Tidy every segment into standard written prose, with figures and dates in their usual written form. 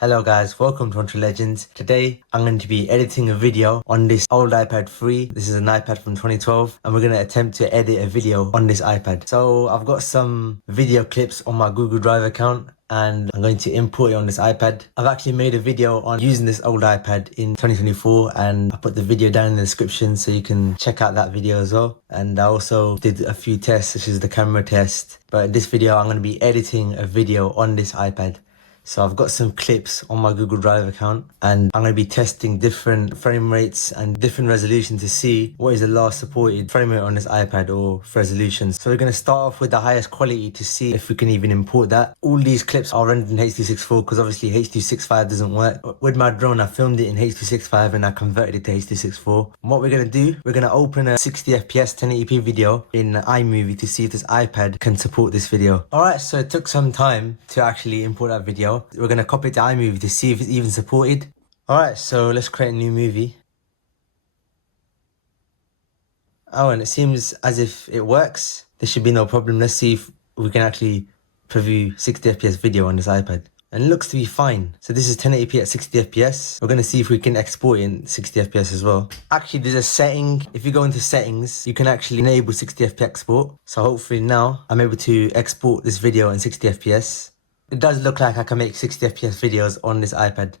Hello guys, welcome to Entre Legends. Today I'm going to be editing a video on this old iPad 3. This is an iPad from 2012 and we're going to attempt to edit a video on this iPad. So I've got some video clips on my Google Drive account and I'm going to import it on this iPad. I've actually made a video on using this old iPad in 2024 and I put the video down in the description so you can check out that video as well. And I also did a few tests such as the camera test. But in this video I'm going to be editing a video on this iPad. So I've got some clips on my Google Drive account and I'm going to be testing different frame rates and different resolutions to see what is the last supported frame rate on this iPad or resolution. So we're going to start off with the highest quality to see if we can even import that. All these clips are rendered in H.264 because obviously H.265 doesn't work. With my drone I filmed it in H.265 and I converted it to H.264. And what we're going to do, we're going to open a 60 FPS 1080p video in iMovie to see if this iPad can support this video. Alright, so it took some time to actually import that video. We're going to copy it to iMovie to see if it's even supported. Alright, so let's create a new movie. Oh, and it seems as if it works. There should be no problem. Let's see if we can actually preview 60 FPS video on this iPad. And it looks to be fine. So this is 1080p at 60 FPS. We're going to see if we can export it in 60 FPS as well. Actually, there's a setting. If you go into settings, you can actually enable 60 FPS export. So hopefully now I'm able to export this video in 60 FPS. It does look like I can make 60 FPS videos on this iPad.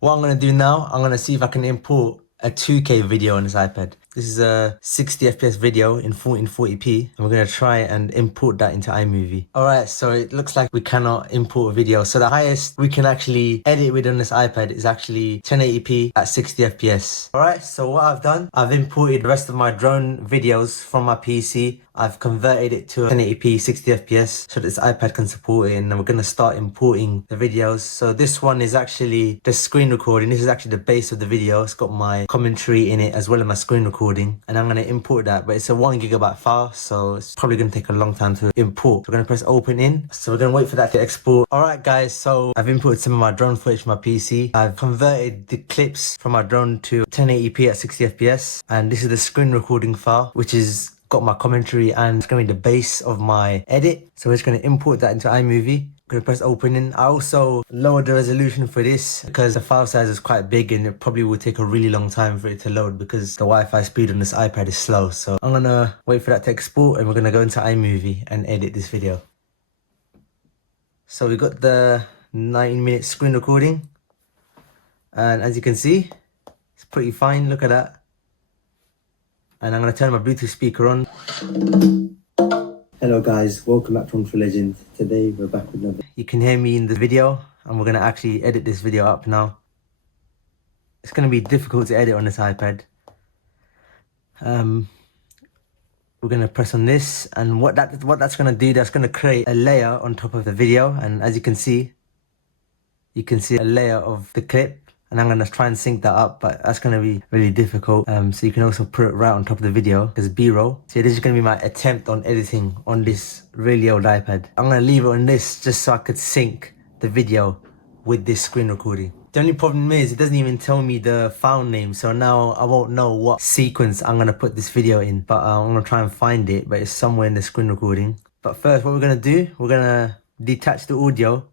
What I'm going to do now, I'm going to see if I can import a 2K video on this iPad. This is a 60 FPS video in 1440p and we're going to try and import that into iMovie. Alright, so it looks like we cannot import a video. So the highest we can actually edit with on this iPad is actually 1080p at 60 FPS. Alright, so what I've done, I've imported the rest of my drone videos from my PC. I've converted it to 1080p 60 FPS so this iPad can support it, and then we're going to start importing the videos. So this one is actually the screen recording. This is actually the base of the video. It's got my commentary in it as well as my screen recording, and I'm going to import that, but it's a 1GB file so it's probably going to take a long time to import. So we're going to press open in, so we're going to wait for that to export. Alright guys, so I've imported some of my drone footage from my PC. I've converted the clips from my drone to 1080p at 60 FPS, and this is the screen recording file which is got my commentary and it's going to be the base of my edit. So we're just going to import that into iMovie. I'm going to press open in. I also lowered the resolution for this because the file size is quite big and it probably will take a really long time for it to load because the Wi-Fi speed on this iPad is slow. So I'm going to wait for that to export and we're going to go into iMovie and edit this video. So we got the 19-minute screen recording and as you can see, it's pretty fine. Look at that. And I'm going to turn my Bluetooth speaker on. Hello guys, welcome back to Entre Legends. Today we're back with another. You can hear me in the video and we're going to actually edit this video up now. It's going to be difficult to edit on this iPad. We're going to press on this, and what that's going to do, that's going to create a layer on top of the video, and as you can see a layer of the clip. And I'm going to try and sync that up, but that's going to be really difficult. So you can also put it right on top of the video as B-roll. So this is going to be my attempt on editing on this really old iPad. I'm going to leave it on this just so I could sync the video with this screen recording. The only problem is it doesn't even tell me the file name. So now I won't know what sequence I'm going to put this video in. But I'm going to try and find it, but it's somewhere in the screen recording. But first what we're going to do, we're going to detach the audio.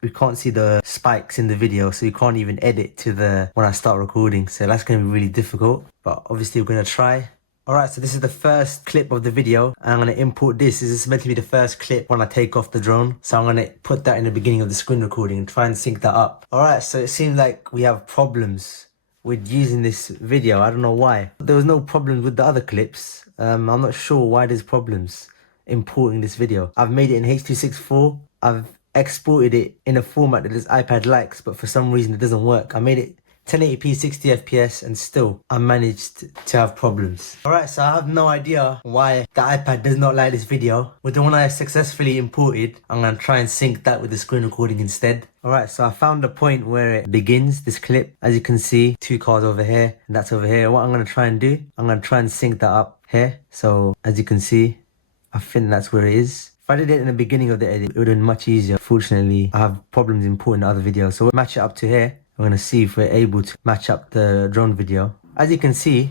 We can't see the spikes in the video, so you can't even edit to when I start recording. So that's going to be really difficult, but obviously we're going to try. Alright, so this is the first clip of the video, and I'm going to import this. This is meant to be the first clip when I take off the drone. So I'm going to put that in the beginning of the screen recording and try and sync that up. Alright, so it seems like we have problems with using this video. I don't know why. There was no problems with the other clips. I'm not sure why there's problems importing this video. I've made it in H.264. I've exported it in a format that this iPad likes, but for some reason it doesn't work. I made it 1080p 60 FPS and still I managed to have problems. Alright, so I have no idea why the iPad does not like this video. With the one I successfully imported, I'm going to try and sync that with the screen recording instead. Alright, so I found the point where it begins, this clip. As you can see, 2 cars over here and that's over here. What I'm going to try and do, I'm going to try and sync that up here. So as you can see, I think that's where it is. If I did it in the beginning of the edit, it would have been much easier. Fortunately, I have problems importing the other videos. So we'll match it up to here. We're going to see if we're able to match up the drone video. As you can see,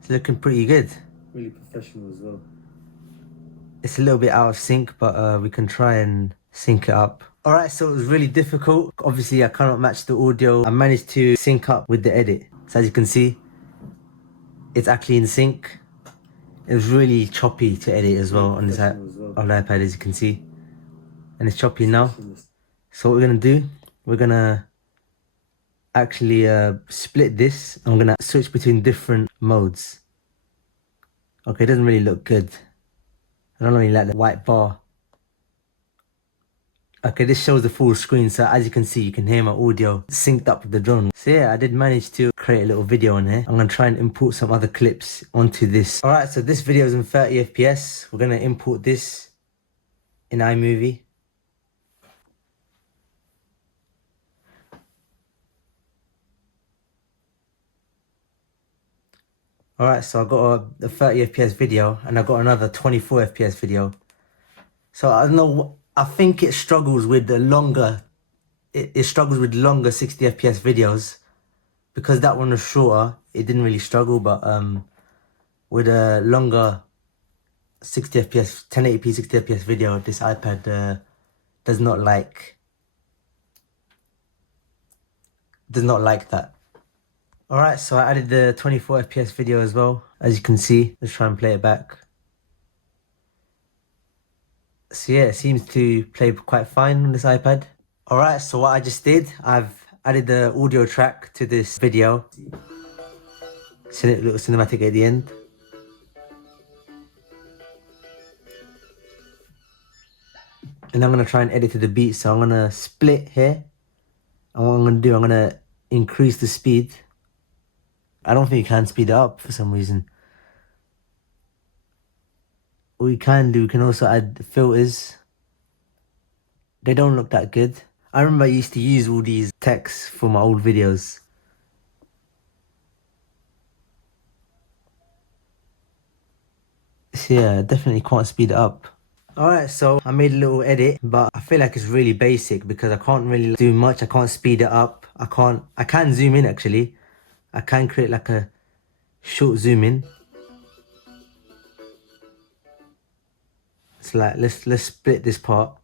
it's looking pretty good. Really professional as well. It's a little bit out of sync, but we can try and sync it up. Alright, so it was really difficult. Obviously, I cannot match the audio. I managed to sync up with the edit. So as you can see, it's actually in sync. It was really choppy to edit as well on this on the iPad, as you can see. And it's choppy now. So what we're gonna do, we're gonna actually split this. I'm gonna switch between different modes. Okay, it doesn't really look good. I don't really like the white bar. Okay, this shows the full screen, so as you can see, you can hear my audio synced up with the drone. So yeah, I did manage to create a little video on here. I'm gonna try and import some other clips onto this. Alright, so this video is in 30 FPS. We're gonna import this in iMovie. Alright, so I got a 30 FPS video and I got another 24 FPS video. So I don't know, I think it struggles with the longer, it struggles with longer 60 FPS videos. Because that one was shorter, it didn't really struggle, but with a longer 60 FPS, 1080p 60 FPS video, this iPad does not like that. Alright, so I added the 24 FPS video as well, as you can see. Let's try and play it back. So yeah, it seems to play quite fine on this iPad. Alright, so what I just did, I've added the audio track to this video. See it, little cinematic at the end. And I'm gonna try and edit to the beat, so I'm gonna split here. And what I'm gonna do, I'm gonna increase the speed. I don't think you can speed it up for some reason. What you can do, you can also add filters. They don't look that good. I remember I used to use all these texts for my old videos. So yeah, definitely can't speed it up. Alright, so I made a little edit, but I feel like it's really basic because I can't really do much. I can't speed it up. I can zoom in actually. I can create like a short zoom in. It's like, let's split this part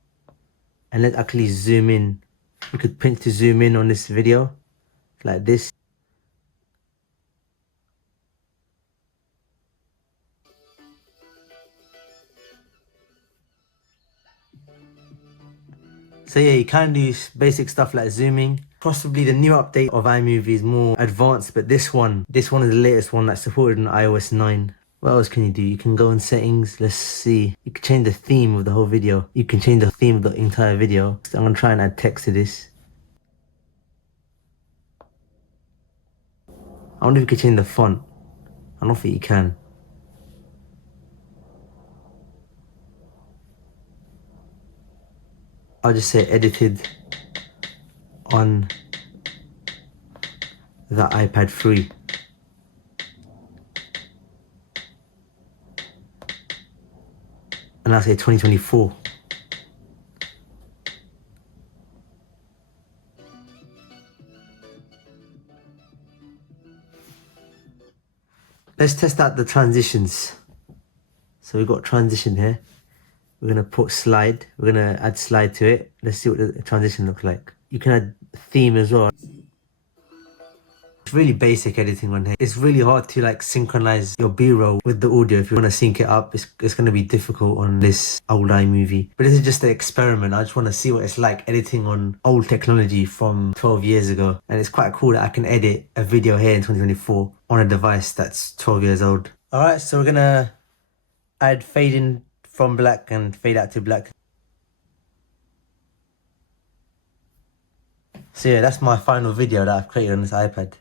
and let's actually zoom in. You could pinch to zoom in on this video like this. So yeah, you can do basic stuff like zooming. Possibly the new update of iMovie is more advanced, but this one is the latest one that's supported in iOS 9. What else can you do? You can go in settings, let's see. You can change the theme of the whole video. You can change the theme of the entire video. So I'm gonna try and add text to this. I wonder if you can change the font. I don't think you can. I'll just say edited on the iPad 3. And I'll say 2024. Let's test out the transitions. So we've got transition here. We're gonna put slide. We're gonna add slide to it. Let's see what the transition looks like. You can add theme as well. It's really basic editing on here. It's really hard to like synchronize your B-roll with the audio. If you want to sync it up, it's going to be difficult on this old iMovie. But this is just an experiment. I just want to see what it's like editing on old technology from 12 years ago. And it's quite cool that I can edit a video here in 2024 on a device that's 12 years old. Alright, so we're going to add fade in from black and fade out to black. So yeah, that's my final video that I've created on this iPad.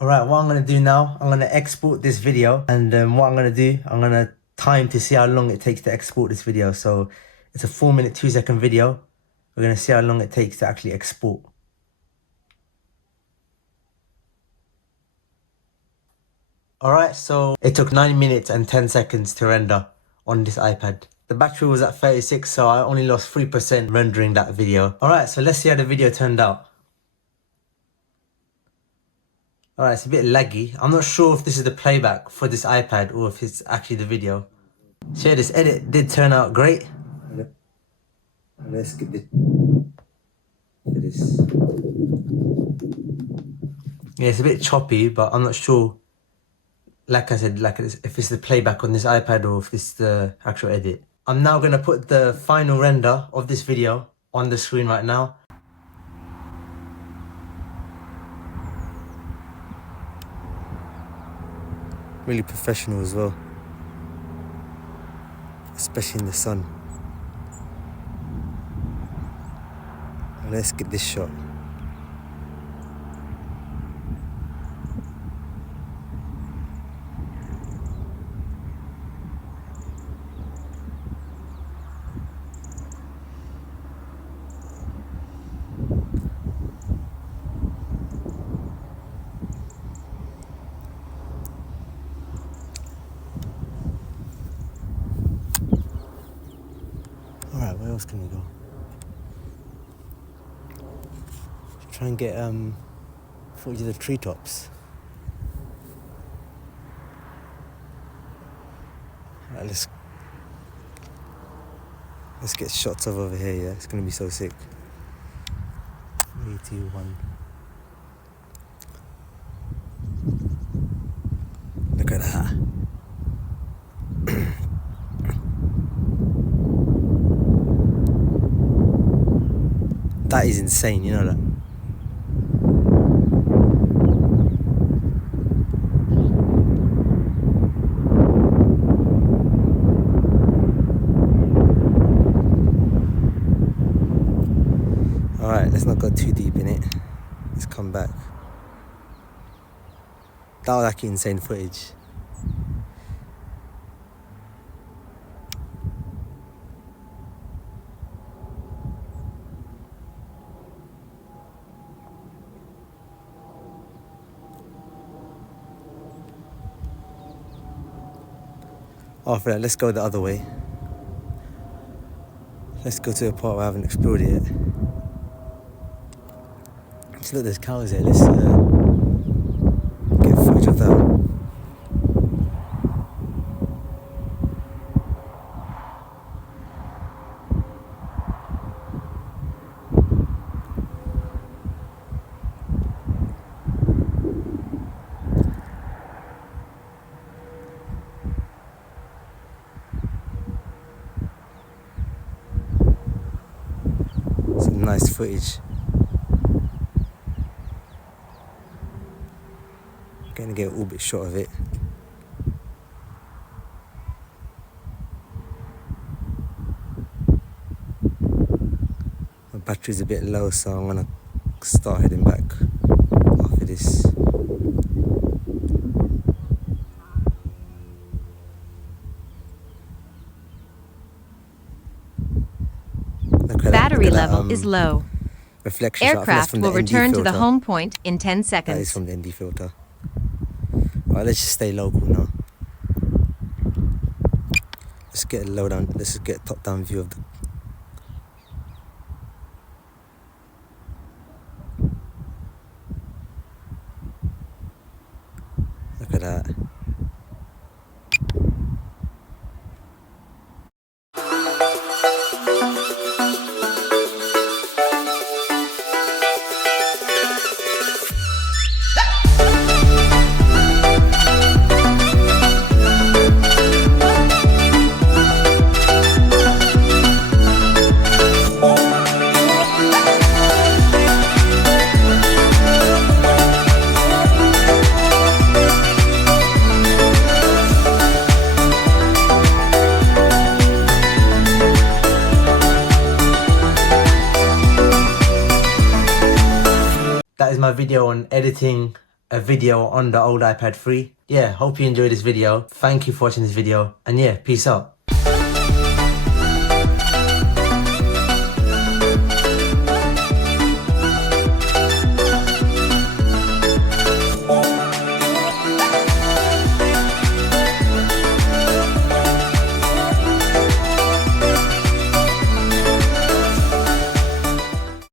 Alright, what I'm going to do now, I'm going to export this video, and what I'm going to do, I'm going to time to see how long it takes to export this video. So it's a 4-minute 2-second video. We're going to see how long it takes to actually export. Alright, so it took 9 minutes and 10 seconds to render on this iPad. The battery was at 36, so I only lost 3% rendering that video. Alright, so let's see how the video turned out. Alright, it's a bit laggy. I'm not sure if this is the playback for this iPad or if it's actually the video. So yeah, this edit did turn out great. Let's get this. Yeah, it's a bit choppy, but I'm not sure. Like I said, if it's the playback on this iPad or if this is the actual edit. I'm now gonna put the final render of this video on the screen right now. Really professional as well, especially in the sun. Let's get this shot. Alright, where else can we go? Try and get footage of the treetops. Alright, let's get shots of over here, yeah? It's gonna be so sick. 3, 2, 1. Look at that. That is insane, you know that? Alright, let's not go too deep in it. Let's come back. That was actually insane footage. After that, let's go the other way. Let's go to a part where I haven't explored it yet. Just look, there's cows there. Let's get footage of that. Some nice footage. Gonna get an orbit shot of it. My battery's a bit low, so I'm gonna start heading back after this. Battery level is low. Reflection Aircraft will return to the filter. home point in 10 That is seconds. from the ND filter. Alright, let's just stay local now. Let's get a low down. Let's just get a top down view of the. Look at that. That is my video on editing a video on the old iPad 3. Yeah, hope you enjoyed this video. Thank you for watching this video. And yeah, peace out.